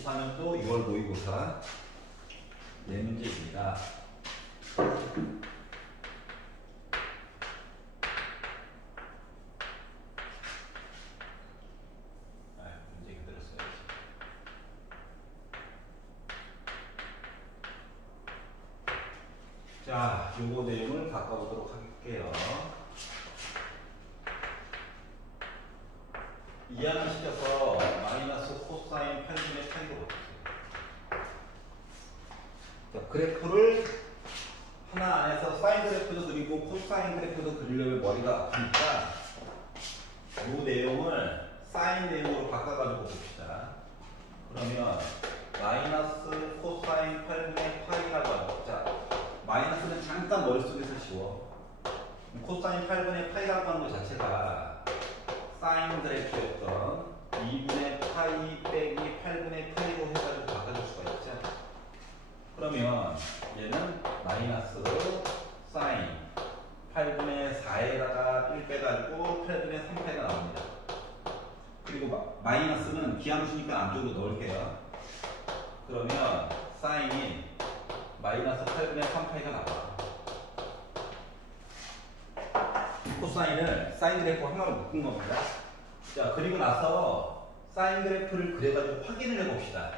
2024년도 6월 모의고사 네 문제입니다. 문제 그대로 써야지. 자, 요거 내용을 바꿔보도록 할게요. 이항을 시켜서 마이너스 코사인 8분의 8로 그래프를 하나 안에서 사인 그래프도 그리고 코사인 그래프도 그리려면 머리가 아프니까 이 내용을 사인 내용으로 바꿔가지고 봅시다. 그러면 마이너스 코사인 8분의 파이라고 하죠. 자, 마이너스는 잠깐 머릿속에서 지워. 코사인 8분의 파이라고 하는 것 자체가 사인 그래프였던 2분의 파이 빼기 8분의 파이로 해가지고 바꿔줄 수가 있죠. 그러면 얘는 마이너스 사인 8분의 4에다가 1 빼가지고 8분의 3파이가 나옵니다. 그리고 마이너스는 기함수니까 안쪽으로 넣을게요. 그러면 사인이 마이너스 8분의 3파이가 나와. 코사인을 사인 그래프 하나로 묶은 겁니다. 자, 그리고 나서 사인 그래프를 그려가지고 확인을 해봅시다.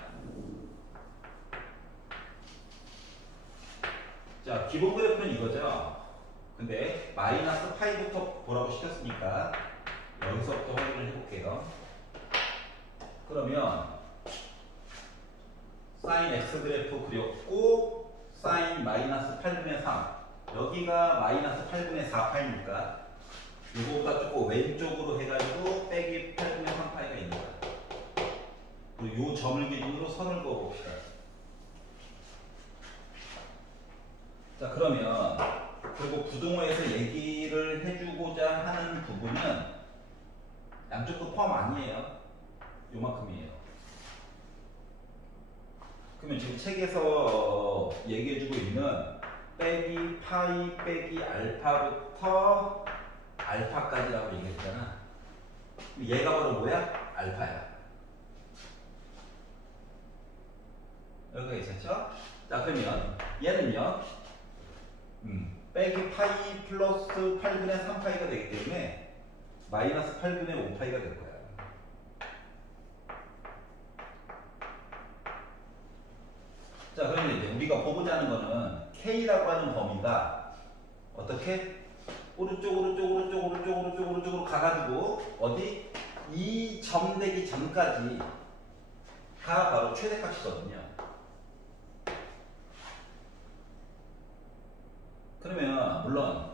자, 기본 그래프는 이거죠. 근데 마이너스 파이부터 보라고 시켰으니까 여기서부터 확인을 해볼게요. 그러면 사인 x 그래프 그렸고 사인 마이너스 8분의 3 여기가 마이너스 8분의 4파이니까 이거보다 조금 왼쪽으로 해가지고 빼기 8분의 3파이가 있는 거야. 그리고 이 점을 기준으로 선을 그어봅시다. 자, 그러면 그리고 부등호에서 얘기를 해주고자 하는 부분은 양쪽도 포함 아니에요. 요만큼이에요. 그러면 지금 책에서 얘기해주고 있는 빼기 파이 빼기 알파부터 알파까지라고 얘기했잖아. 얘가 바로 뭐야? 알파야. 여기가 있었죠? 자, 그러면 얘는요 빼기 파이 플러스 8분의 3파이가 되기 때문에 마이너스 8분의 5파이가 될 거야. 자, 그러면 이제 우리가 보고자 하는 거는 K라고 하는 범위가 어떻게? 오른쪽으로 가가지고 어디? 이 점 되기 전까지가 바로 최대값이거든요. 그러면 물론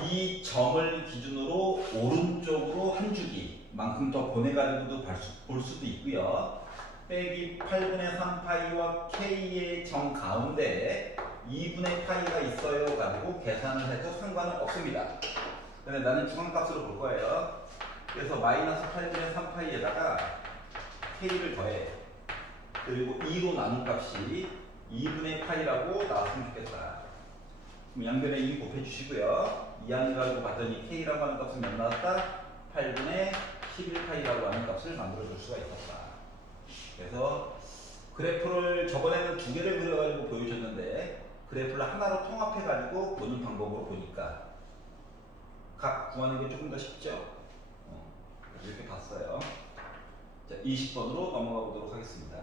이 점을 기준으로 오른쪽으로 한 주기만큼 더 보내가지고도 볼 수도 있고요. 빼기 8분의 3파이와 K의 점 가운데 2분의 파이가 있어요 가지고 계산을 해도 상관은 없습니다. 근데 나는 중앙값으로 볼 거예요. 그래서 마이너스 8분의 3파이에다가 K를 더해. 그리고 2로 나눈 값이 2분의 파이라고 나왔으면 좋겠다. 그럼 양변에 2 곱해주시고요. 2항 가지고 봤더니 K라고 하는 값은 몇 나왔다? 8분의 11파이라고 하는 값을 만들어줄 수가 있었다. 그래서 그래프를 저번에는 두 개를 그려가지고 보여주셨는데 그래프를 하나로 통합해가지고 보는 방법으로 보니까 각 구하는 게 조금 더 쉽죠? 이렇게 봤어요. 자, 20번으로 넘어가 보도록 하겠습니다.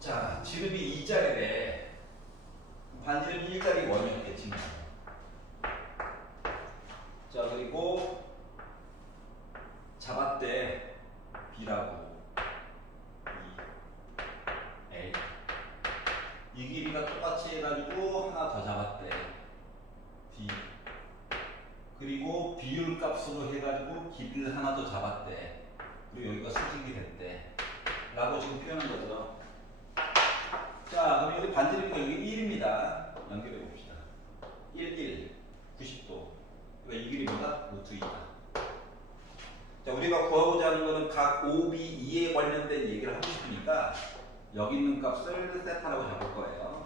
자, 지름이 2짜리래. 반지름이 1짜리 원이었겠지. 자, 그리고 잡았대. B라고. A. 이 길이가 똑같이 해가지고 하나 더 잡았대. D. 그리고 비율 값으로 해가지고 길이를 하나 더 잡았대. 그리고 여기가 수직이 됐대. 라고 지금 표현한 거죠. 자, 그럼 여기 반지름이 여기 1입니다. 연결해 봅시다. 1, 90도. 그러니까 이 길이보다 루트 2다. 자, 우리가 구하고자 하는 거는 각 OB2에 관련된 얘기를 하고 싶으니까 여기 있는 값을 세타라고 잡을 거예요.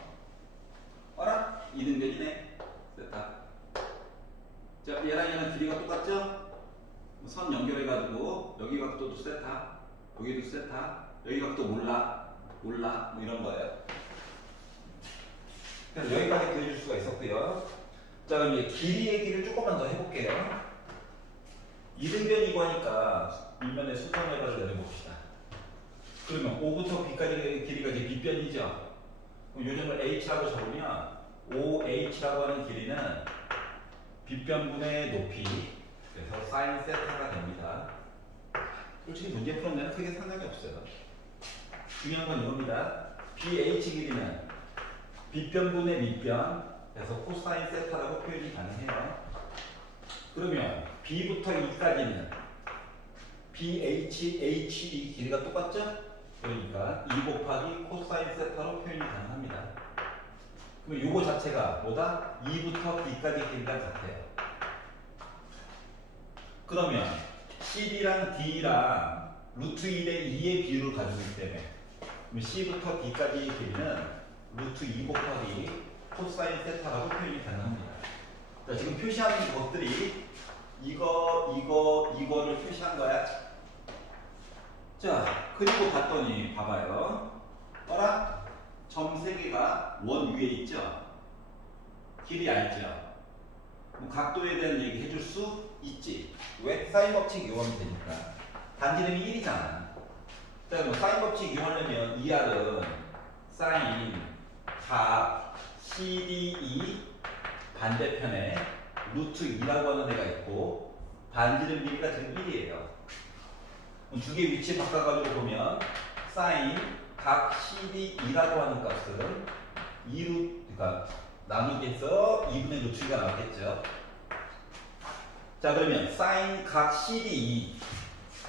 어라? 이등변이네. 세타. 자, 얘랑 얘랑 길이가 똑같죠? 선 연결해가지고 여기 각도도 세타, 여기도 세타, 여기 각도 몰라, 뭐 이런 거예요. 그래서 여기까지 구해줄 수가 있었고요. 자, 그럼 이제 길이 얘기를 조금만 더 해볼게요. 이등변이고 하니까 일면에 수선해가지고 내려봅시다. 그러면 O부터 B까지 길이가 이제 B변이죠. 요즘을 H라고 적으면 OH라고 하는 길이는 B변분의 높이, 그래서 사인 세타가 됩니다. 솔직히 문제 푸는 데는 크게 상관이 없어요. 중요한 건 이겁니다. BH 길이는 B변분의 밑변, 그래서 코사인 세타라고 표현이 가능해요. 그러면 B부터 E까지는 BHE 길이가 똑같죠? 그러니까 2 곱하기 코사인 세타로 표현이 가능합니다. 그러면 요거 자체가 뭐다? 2부터 B까지 길이가 같아요. 그러면 CD랑 D랑 루트 1의 2의 비율을 가지고 있기 때문에 그럼 C부터 D까지의 길이는 루트 2 곱하기 코사인 세타라고 표현이 가능합니다. 자, 지금 표시하는 것들이 이거를 표시한 거야. 자, 그리고 봤더니 봐봐요. 어라? 점 3개가 원 위에 있죠? 길이 알죠? 뭐 각도에 대한 얘기 해줄 수 있지. 왜? 사인 법칙 이용하면 되니까. 반지름이 1이잖아. 자, 그럼 사인 법칙 이용하려면 ER은 사인 각 CDE 반대편에 루트 2라고 하는 애가 있고 반지름 길이가 지금 1이에요. 두 개 위치 바꿔가지고 보면 사인 각 CDE라고 하는 값은 2루, 그러니까 나누기 해서 2분의 루트 2가 나왔겠죠. 자, 그러면 사인 각 CDE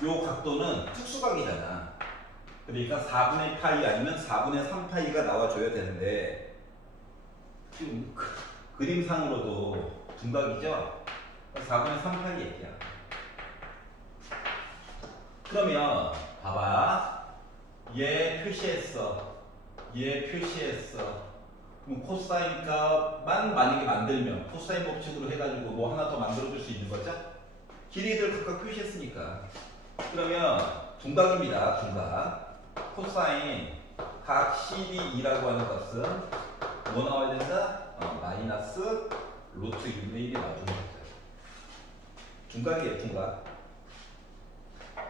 요 각도는 특수각이잖아. 그러니까 4분의 파이 아니면 4분의 3파이가 나와줘야 되는데 지금 그림상으로도 둔각이죠? 4분의 3파이 얘기야. 그러면 봐봐. 얘 표시했어. 그럼 코사인 값만 만약에 만들면 코사인 법칙으로 해가지고 뭐 하나 더 만들어줄 수 있는 거죠? 길이들 각각 표시했으니까. 그러면 둔각입니다. 둔각. 코사인 각 CDE라고 하는 값은 뭐 나와야 된다? 마이너스 루트 2분의 1이 나와주는 거죠. 둔각이에요. 둔각.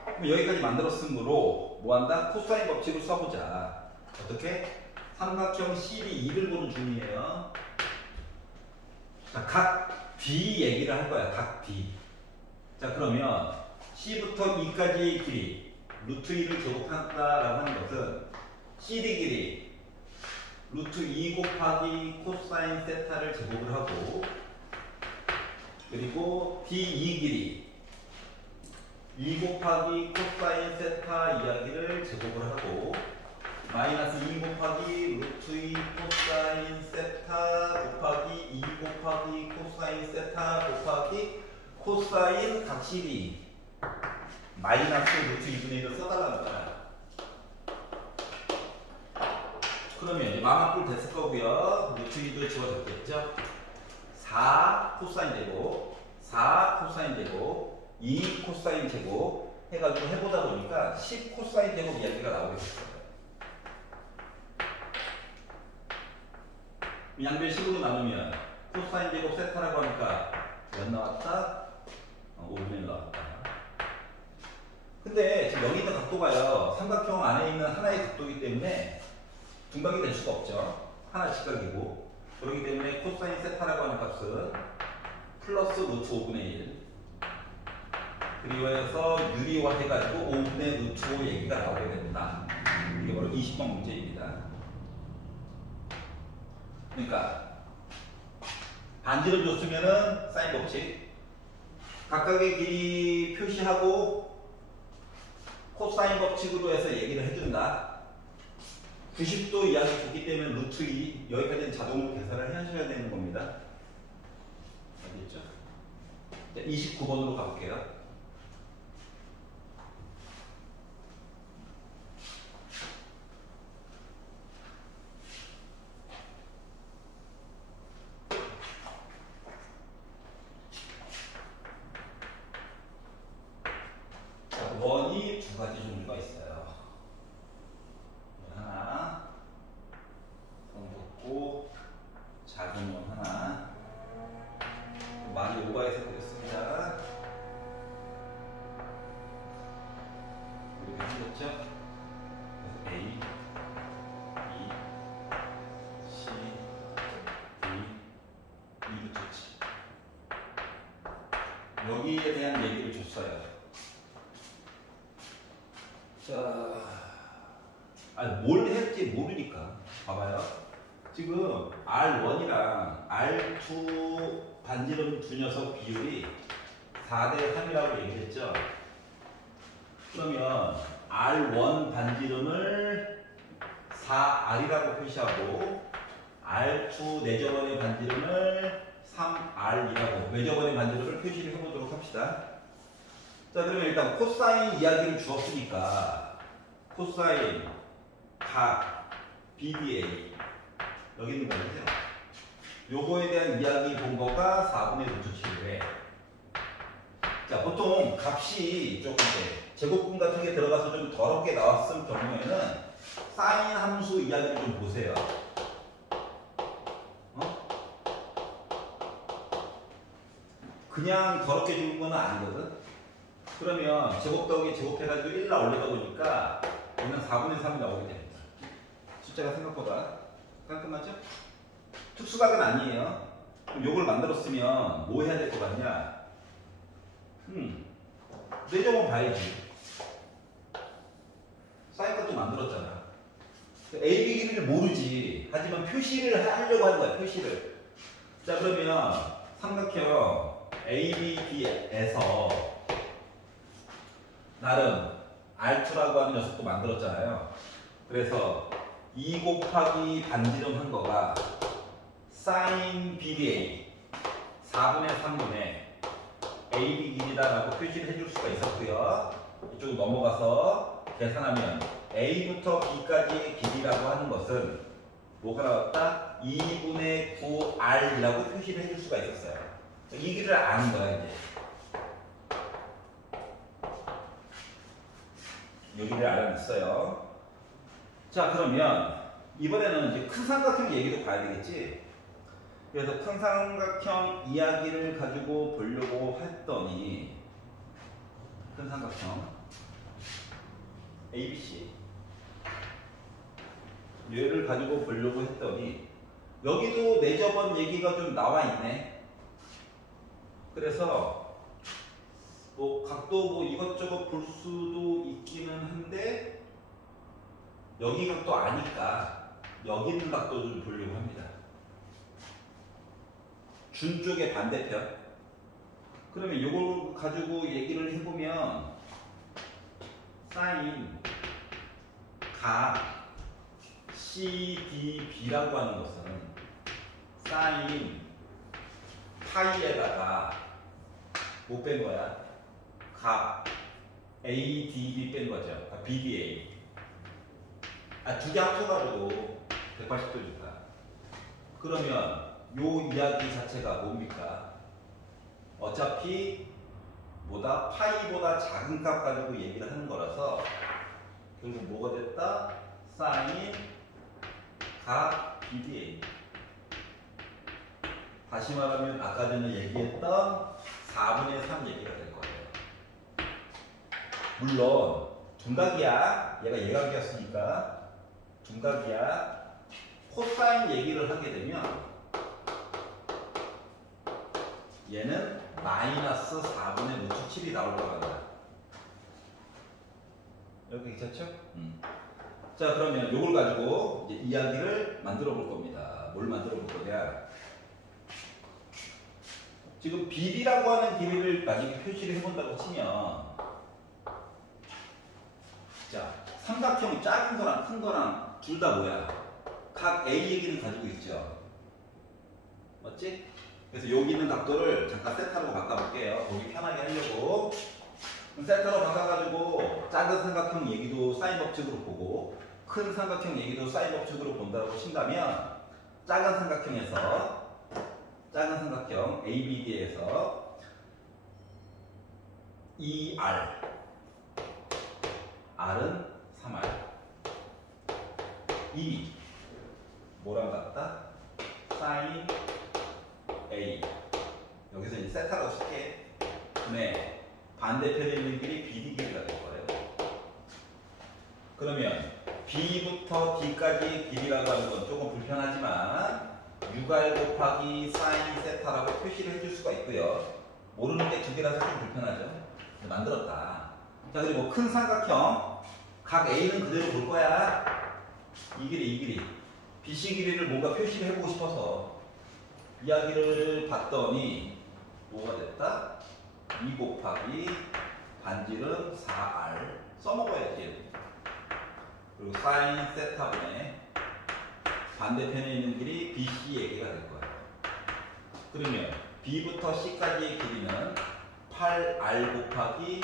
그럼 여기까지 만들었으므로 뭐한다? 코사인 법칙을 써보자. 어떻게? 삼각형 CDE를 보는 중이에요. 자, 각 D 얘기를 할 거야. 각 D. 자, 그러면 C부터 E까지의 길이 루트 2를 제곱한다라고 하는 것은 CD 길이 루트 2 곱하기 코사인 세타를 제곱을 하고 그리고 DE 길이 2 곱하기 코사인 세타 이야기를 제곱을 하고 마이너스 2 곱하기 루트 2 코사인 세타 곱하기 2 곱하기 코사인 세타 곱하기 코사인 각 CD 마이너스 루트 2분의 1을 써달라는 거야. 그러면 이제 마마뿔 됐을 거고요. 루트 2도 지워졌겠죠? 4 코사인 제곱 4 코사인 제곱 2 코사인 제곱 해가지고 해보다 보니까 10 코사인 제곱 이야기가 나오게 됐어요. 양변 10으로 나누면 코사인 제곱 세타라고 하니까 몇 나왔다? 5분의 1 나왔다. 근데 지금 여기 있는 각도가요. 삼각형 안에 있는 하나의 각도이기 때문에 둔각이 될 수가 없죠. 하나 직각이고. 그렇기 때문에 코사인 세타라고 하는 값은 플러스 루트 5분의 1 그리고 해서 유리화 해가지고 5분의 루트 5 얘기가 나오게 됩니다. 이게 바로 20번 문제입니다. 그러니까 반지름 줬으면은 사인 법칙 각각의 길이 표시하고 코사인 법칙으로 해서 얘기를 해준다. 90도 이하로 줬기 때문에 루트 2 여기까지는 자동으로 계산을 하셔야 되는 겁니다. 알겠죠? 29번으로 가볼게요. 그렇죠? 그래서 A, B, C, D 이로 쳤지. 여기에 대한 얘기를 줬어요. 자, 뭘 했지 모르니까. 봐봐요. 지금 R1이랑 R2 반지름 두 녀석 비율이 4대 3이라고 얘기했죠. 그러면 R1 반지름을 4R이라고 표시하고 R2 내저번의 반지름을 3R이라고 외저번의 반지름을 표시를 해보도록 합시다. 자, 그러면 일단 코사인 이야기를 주었으니까 코사인 각 BDA 여기 있는 거죠. 요거에 대한 이야기 본 거가 4분의 루트 7회. 자, 보통 값이 조금 제곱분 같은 게 들어가서 좀 더럽게 나왔을 경우에는 사인 함수 이야기를 좀 보세요. 그냥 더럽게 주는 건 아니거든. 그러면 제곱 더하기 제곱해가지고 1 나오려다 보니까 여기는 4분의 3이 나오게 됩니다. 숫자가 생각보다 깔끔하죠? 특수각은 아니에요. 그럼 요걸 만들었으면 뭐 해야 될 것 같냐? 내저번 봐야지. 사인 것도 만들었잖아. A, B 길이를 모르지. 하지만 표시를 하려고 하는 거야, 표시를. 자, 그러면 삼각형 ABD에서 나름 R2라고 하는 녀석도 만들었잖아요. 그래서 2 곱하기 반지름 한 거가 sin BDA 4분의 3분의 AB 길이다라고 표시를 해줄 수가 있었고요. 이쪽으로 넘어가서 계산하면 A부터 B까지의 길이라고 하는 것은 뭐가 나왔다? 2분의 9R이라고 표시를 해줄 수가 있었어요. 이 길이를 아는 거야, 이제. 여기를 알아냈어요. 자, 그러면 이번에는 이제 큰 삼각형 얘기도 봐야 되겠지. 그래서 큰 삼각형 이야기를 가지고 보려고 했더니 큰 삼각형 ABC 얘를 가지고 보려고 했더니 여기도 내저번 얘기가 좀 나와 있네. 그래서 뭐 각도 뭐 이것저것 볼 수도 있기는 한데 여기 각도 아니까 여기 있는 각도 좀 보려고 합니다. 준 쪽의 반대편. 그러면 이걸 가지고 얘기를 해보면 사인 각 CDB라고 하는 것은 사인 파이에다가 뭐 뺀 거야? 각 ADB 뺀 거죠. BDA. 두 개 합쳐가지고 180도니까. 그러면 요 이야기 자체가 뭡니까? 어차피 뭐다? 파이보다 작은 값 가지고 얘기를 하는 거라서 결국 뭐가 됐다? 사인 각 BDA. 다시 말하면 아까 전에 얘기했던 4분의 3 얘기가 될 거예요. 물론 둔각이야. 얘가 예각이었으니까 둔각이야. 코사인 얘기를 하게 되면 얘는 마이너스 4분의 루트 7이 나올 것 같다. 여기 괜찮죠? 자, 그러면 요걸 가지고 이제 이야기를 만들어 볼 겁니다. 뭘 만들어 볼 거냐? 지금 BD라고 하는 길이를 나중에 표시를 해본다고 치면 자, 삼각형이 작은 거랑 큰 거랑 둘 다 뭐야? 각 A 얘기는 가지고 있죠. 맞지? 그래서 여기 있는 각도를 잠깐 세타로 바꿔볼게요. 보기 편하게 하려고. 그럼 세타로 바꿔가지고 작은 삼각형 얘기도 사인 법칙으로 보고 큰 삼각형 얘기도 사인 법칙으로 본다고 친다면 작은 삼각형 ABD에서 2R R은 3R 이 뭐랑 같다? 사인 A 여기서 이제 세타라고 쉽게 네 반대편에 있는 길이 BD 길이가 될 거예요. 그러면 B부터 D까지의 길이라고 하는 건 조금 불편하지만 6R 곱하기 사인 세타라고 표시를 해줄 수가 있고요. 모르는 게 두 개라서 좀 불편하죠. 만들었다. 자, 그리고 큰 삼각형 각 A는 그대로 볼 거야. 이 길이, 이 길이. BC 길이를 뭔가 표시를 해보고 싶어서 이야기를 봤더니 뭐가 됐다? 2 곱하기 반지름 4R 써먹어야지. 그리고 사인 세타분의 반대편에 있는 길이 BC의 얘기가 될 거예요. 그러면 B부터 C까지의 길이는 8R 곱하기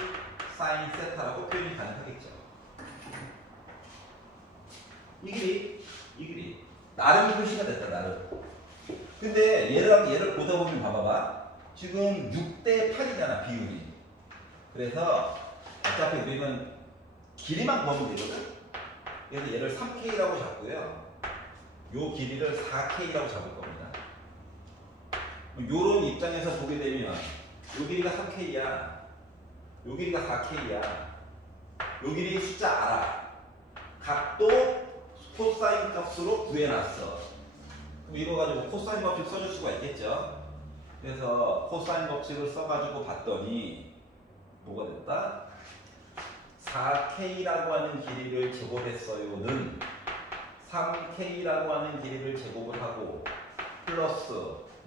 사인 세타라고 표현이 가능하겠죠. 이 길이, 이 길이. 나름 표시가 됐다, 나름. 근데 얘를 보다 보면 봐봐봐. 지금 6대 8이잖아, 비율이. 그래서 어차피 우리는 길이만 보면 되거든. 그래서 얘를 3K라고 잡고요. 요 길이를 4K라고 잡을 겁니다. 요런 입장에서 보게 되면 요 길이가 3K야. 요 길이가 4K야. 요 길이 숫자 알아. 각도 코사인 값으로 구해놨어. 그럼 이거 가지고 코사인 법칙 써줄 수가 있겠죠. 그래서 코사인 법칙을 써가지고 봤더니 뭐가 됐다? 4K라고 하는 길이를 제곱했어요는 3K라고 하는 길이를 제곱을 하고 플러스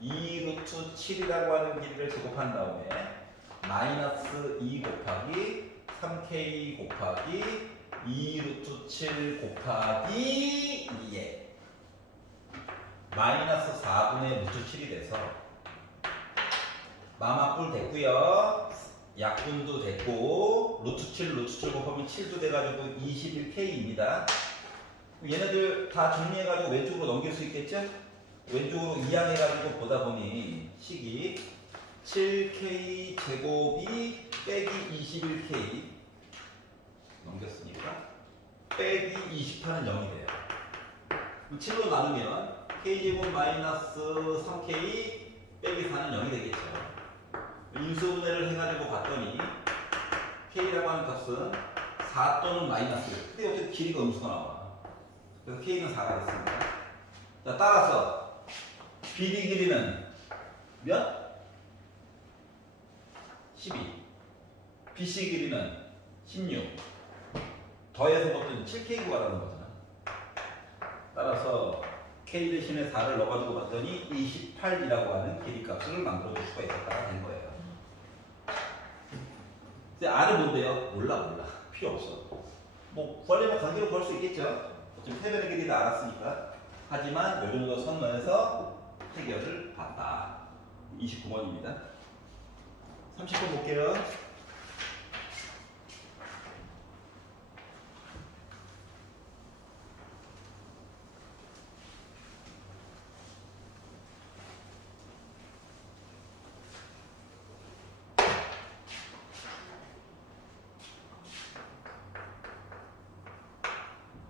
2루트 7이라고 하는 길이를 제곱한 다음에 마이너스 2 곱하기 3K 곱하기 2루트 7 곱하기 2에 마이너스 4분의 루트 7이 돼서 마마뿔 됐고요. 약분도 됐고 루트 7 곱하면 7도 돼가지고 21K입니다. 얘네들 다 정리해가지고 왼쪽으로 넘길 수 있겠죠? 왼쪽으로 이항해가지고 보다 보니 식이 7K 제곱이 빼기 21K 넘겼으니까 빼기 28은 0이 돼요. 7로 나누면 K제곱 마이너스 3K 빼기 4는 0이 되겠죠. 인수분해를 해가지고 봤더니 K라고 하는 값은 4 또는 마이너스. 근데 어떻게 길이가 음수가 나와. 그래서 K는 4가 됐습니다. 자, 따라서 BD 길이는 몇? 12. BC 길이는 16. 더해서 봤더니 7K가 나오는 거잖아. 따라서 K 대신에 4를 넣어가지고 봤더니 28이라고 하는 길이 값을 만들어줄 수가 있었다가 된 거예요. 근데 R은 뭔데요? 몰라. 필요 없어. 뭐 구하려면 관계로 구할 수 있겠죠. 지금 세변의 길이 다 알았으니까. 하지만 요 정도 선너에서 해결을 봤다. 29번입니다. 30번 볼게요.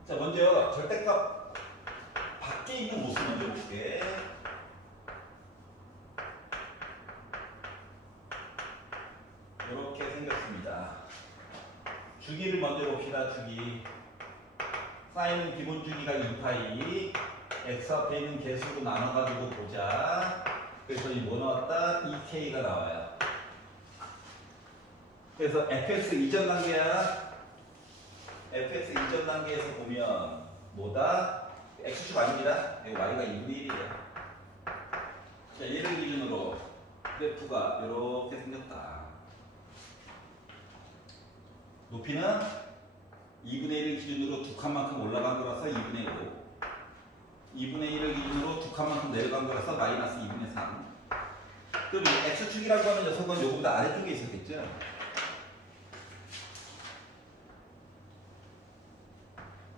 자, 먼저 절대값 밖에 있는 모습 먼저 볼게. 이렇게 생겼습니다. 주기를 먼저 봅시다. 주기. 사인은 기본 주기가 2파이. x 앞에 있는 개수로 나눠가지고 보자. 그래서 뭐 나왔다? 2k가 나와요. 그래서 fx 이전 단계야. fx 이전 단계에서 보면 뭐다? x축 아닙니다. 이거 y가 2분의 1이에요. 자, 얘를 기준으로 그래프가 이렇게 생겼다. 높이는 2분의 1을 기준으로 두 칸만큼 올라간 거라서 2분의 5. 2분의 1을 기준으로 두 칸만큼 내려간 거라서 마이너스 2분의 3. 그럼 x축이라고 하는 녀석은 요거보다 아래쪽에 있었겠죠?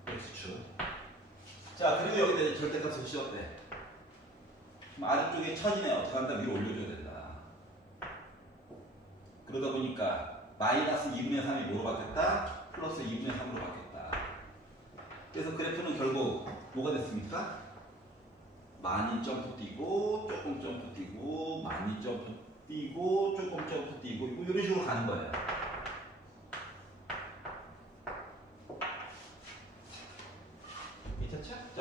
x축. 자, 그리고 여기다 절대값을 씌웠대. 그럼 아래쪽에 천이네. 어떻게 한다? 위로 올려줘야 된다. 그러다 보니까 마이너스 2분의 3이 뭐로 바뀌었다? 플러스 2분의 3으로 바뀌었다. 그래서 그래프는 결국 뭐가 됐습니까? 많이 점프 뛰고 조금 점프 뛰고 많이 점프 뛰고 조금 점프 뛰고 이런 식으로 가는 거예요.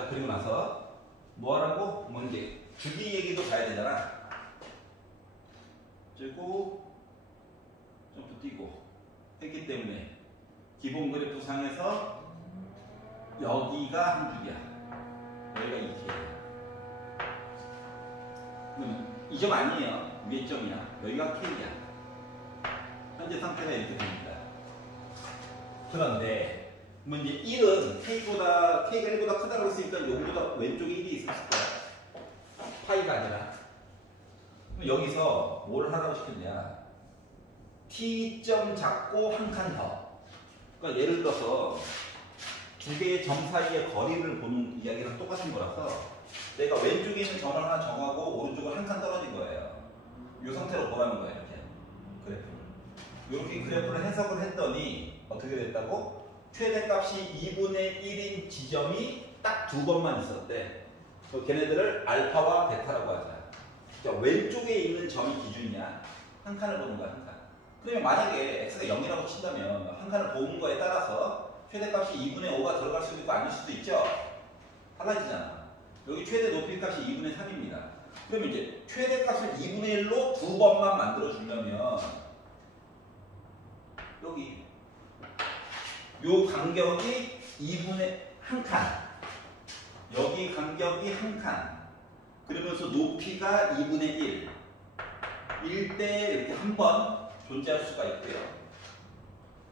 자, 그리고 나서 뭐 하라고? 뭐 이제 주기 얘기도 봐야 되잖아. 찌고 점프 뛰고 했기 때문에 기본 그래프 상에서 여기가 한 줄이야. 여기가 2K야. 그러면 이 점 아니에요. 위에 점이야. 여기가 K야. 현재 상태가 이렇게 됩니다. 그런데 뭐 이제 1은 K가 1보다 크다고 했으니까 여기보다 왼쪽에 1이 있을 거야. 파이가 아니라. 그럼 여기서 뭘 하라고 시켰냐? T점 잡고 한 칸 더. 그러니까 예를 들어서 두 개의 점 사이의 거리를 보는 이야기랑 똑같은 거라서 내가 왼쪽에 있는 점을 하나 정하고 오른쪽으로 한 칸 떨어진 거예요. 이 상태로 보라는 거예요. 이렇게 그래프를. 이렇게 그래프를 해석을 했더니 어떻게 됐다고? 최대값이 2분의 1인 지점이 딱 2번만 있었대. 걔네들을 알파와 베타라고 하자. 그러니까 왼쪽에 있는 점이 기준이야. 한 칸을 보는 거야, 한 칸. 그러면 만약에 x가 0이라고 친다면 한 칸을 보는 거에 따라서 최대값이 2분의 5가 들어갈 수도 있고 아닐 수도 있죠. 달라지잖아. 여기 최대 높이 값이 2분의 3입니다. 그러면 이제 최대값을 2분의 1로 2번만 만들어주려면 여기 요 간격이 2분의 1칸, 여기 간격이 1칸, 그러면서 높이가 2분의 1, 1대 이렇게 한 번 존재할 수가 있고요.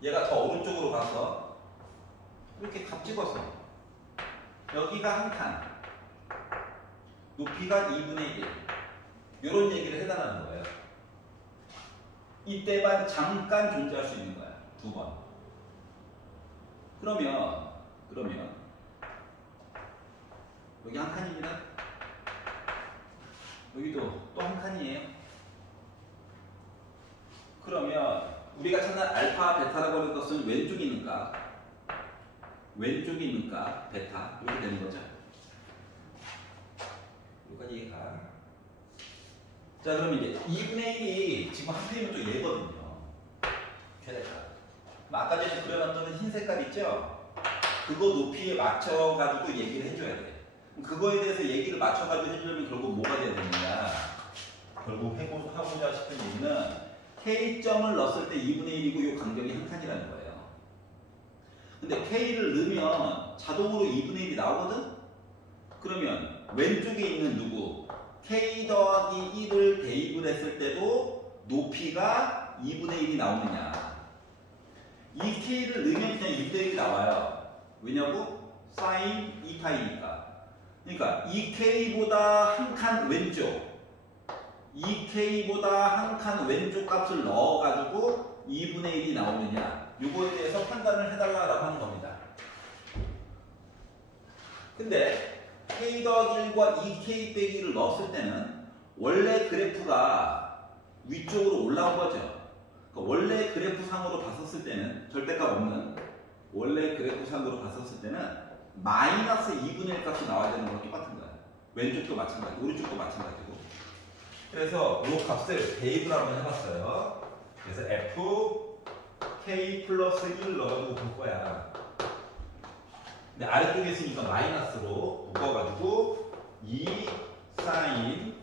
얘가 더 오른쪽으로 가서 이렇게 값 찍어서 여기가 1칸, 높이가 2분의 1, 이런 얘기를 해달라는 거예요. 이때만 잠깐 존재할 수 있는 거야. 2번. 그러면 여기 한 칸입니다. 여기도 또 한 칸이에요. 그러면 우리가 찾는 알파, 베타라고 하는 것은 왼쪽에 있는가, 베타 이렇게 되는 거죠. 여기까지 이해가. 자, 그럼 이제 2분의 1이 지금 하필이면 또 얘거든요. 최대값. 아까 전에 그려놨던 흰 색깔 있죠? 그거 높이에 맞춰가지고 얘기를 해줘야 돼. 그거에 대해서 얘기를 맞춰가지고 해주려면 결국 뭐가 돼야 되느냐? 결국 하고자 싶은 얘기는 K점을 넣었을 때 2분의 1이고 이 간격이 한 칸이라는 거예요. 근데 K를 넣으면 자동으로 2분의 1이 나오거든? 그러면 왼쪽에 있는 누구? K 더하기 1을 대입을 했을 때도 높이가 2분의 1이 나오느냐? 이 K를 넣으면 그냥 2분의 1이 나와요. 왜냐고? 사인 2파이니까. 그러니까 2K보다 한 칸 왼쪽, 2K보다 한 칸 왼쪽 값을 넣어가지고 2분의 1이 나오느냐, 이거에 대해서 판단을 해달라고 하는 겁니다. 근데 K 더하기 1과 2K 빼기를 넣었을 때는 원래 그래프가 위쪽으로 올라온 거죠. 그러니까 원래 그래프상으로 봤었을 때는 절대값 없는 원래 그래프상으로 봤었을 때는 마이너스 2분의 1 값이 나와야 되는 거랑 똑같은 거야. 왼쪽도 마찬가지, 오른쪽도 마찬가지고. 그래서 이 값을 대입을 한번 해봤어요. 그래서 f k 플러스 1 넣어가지고 볼 거야. 근데 아래쪽에 있으니까 마이너스로 묶어가지고 2 사인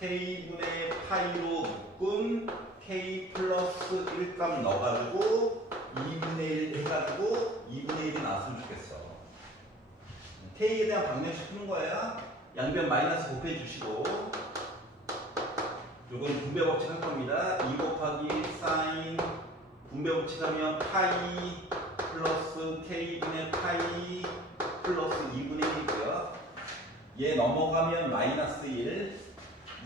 k분의 파이로 묶은 k 플러스 1 값 넣어가지고 2분의 1 해가지고 2분의 1이 나왔으면 좋겠어. k에 대한 방정식 푸는 거예요. 양변 마이너스 곱해 주시고, 요건 분배 법칙 할 겁니다. 2 곱하기 사인 분배 법칙 하면 파이 플러스 k분의 파이 플러스 2분의 1이고요. 얘 넘어가면 마이너스 1,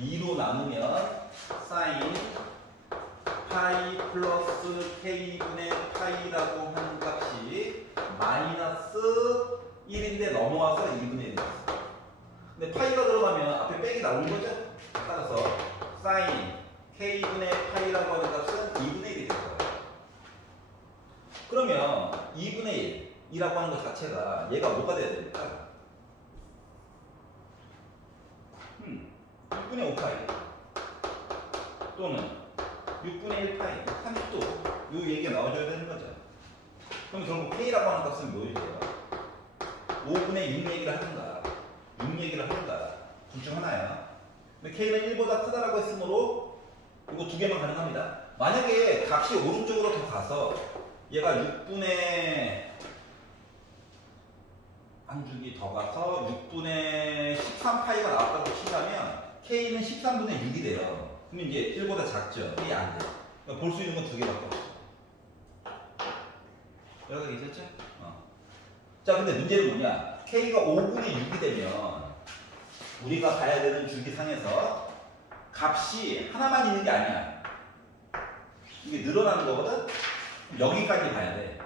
2로 나누면 사인 파이 플러스 k분의 파이라고 하는 값이 마이너스 1인데 넘어와서 2분의 1이었어. 근데 파이가 들어가면 앞에 빼기 나오는 거죠? 따라서 사인 k분의 파이라고 하는 값은 2분의 1이 될 거예요. 그러면 2분의 1이라고 하는 것 자체가 얘가 뭐가 돼야 됩니까? 6분의 5파이 또는 6분의 1파이 30도 이 얘기가 나와줘야 되는 거죠. 그럼 결국 k라고 하는 값은 뭐예요? 5분의 6 얘기를 하는가? 6 얘기를 하든가 둘 중 하나야. 근데 K는 1보다 크다라고 했으므로 이거 두 개만 가능합니다. 만약에 값이 오른쪽으로 더 가서 얘가 6분의 한 줄기 더 가서 6분의 13파이가 나왔다고 치자면 K는 13분의 6이 돼요. 그럼 이제 1보다 작죠? K 안 돼. 그러니까 볼 수 있는 건 두 개밖에 없어. 여기가 있었죠? 자, 근데 문제는 뭐냐? K가 5분의 6이 되면 우리가 봐야 되는 줄기상에서 값이 하나만 있는 게 아니야. 이게 늘어나는 거거든? 여기까지 봐야 돼.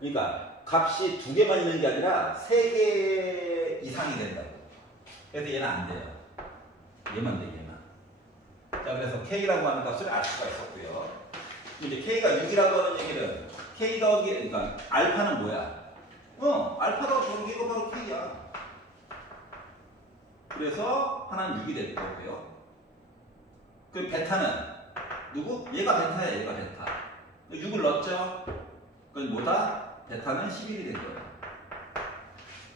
그러니까 값이 두 개만 있는 게 아니라 세 개 이상이 된다고. 그래서 얘는 안 돼요. 얘만 돼, 얘만. 자, 그래서 K라고 하는 값을 알 수가 있었고요. 이제 K가 6이라고 하는 얘기는 K 더하기, 그러니까 알파는 뭐야? 알파 더하기 이거 바로 K야. 그래서 하나는 6이 될 거고요. 그 베타는 누구? 얘가 베타야, 얘가 베타. 6을 넣었죠? 그건 뭐다? 베타는 11이 된 거예요.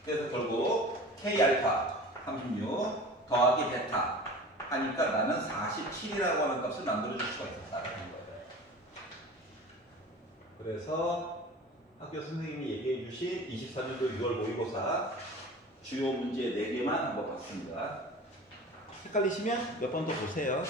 그래서 결국 K 알파 36 더하기 베타 하니까 나는 47이라고 하는 값을 만들어줄 수가 있었다는 거예요. 그래서 학교 선생님이 얘기해 주신 24년도 6월 모의고사 주요 문제 4개만 한번 봤습니다. 헷갈리시면 몇 번 더 보세요.